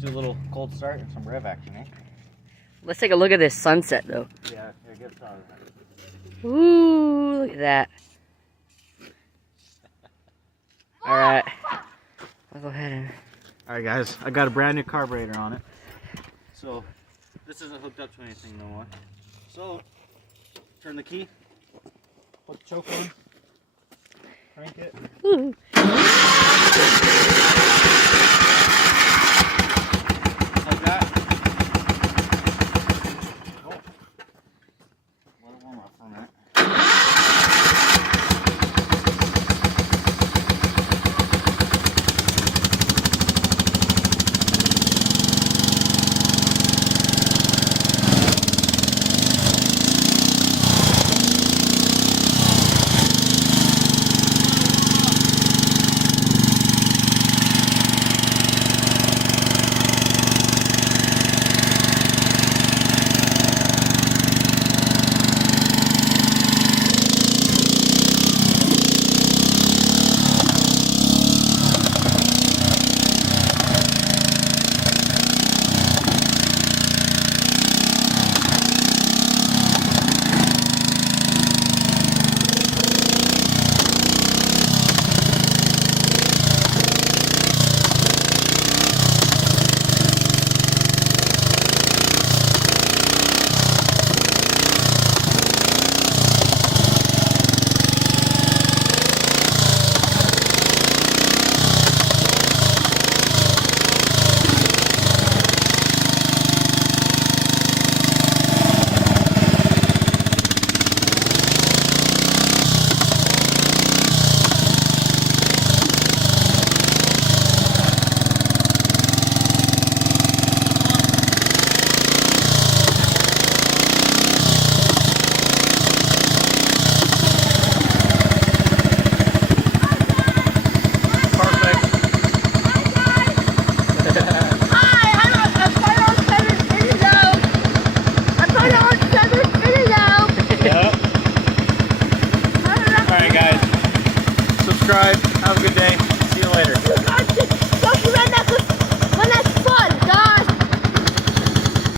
do a little cold start and some rev action, eh? Let's take a look at this sunset, though. Yeah, get started. Ooh, look at that. All right. I'll go ahead and... All right, guys. I got a brand new carburetor on it. So, this isn't hooked up to anything no more. So, turn the key. Put the choke on. Crank it. Ooh. Like that. Oh. Let it warm up for a minute. Subscribe.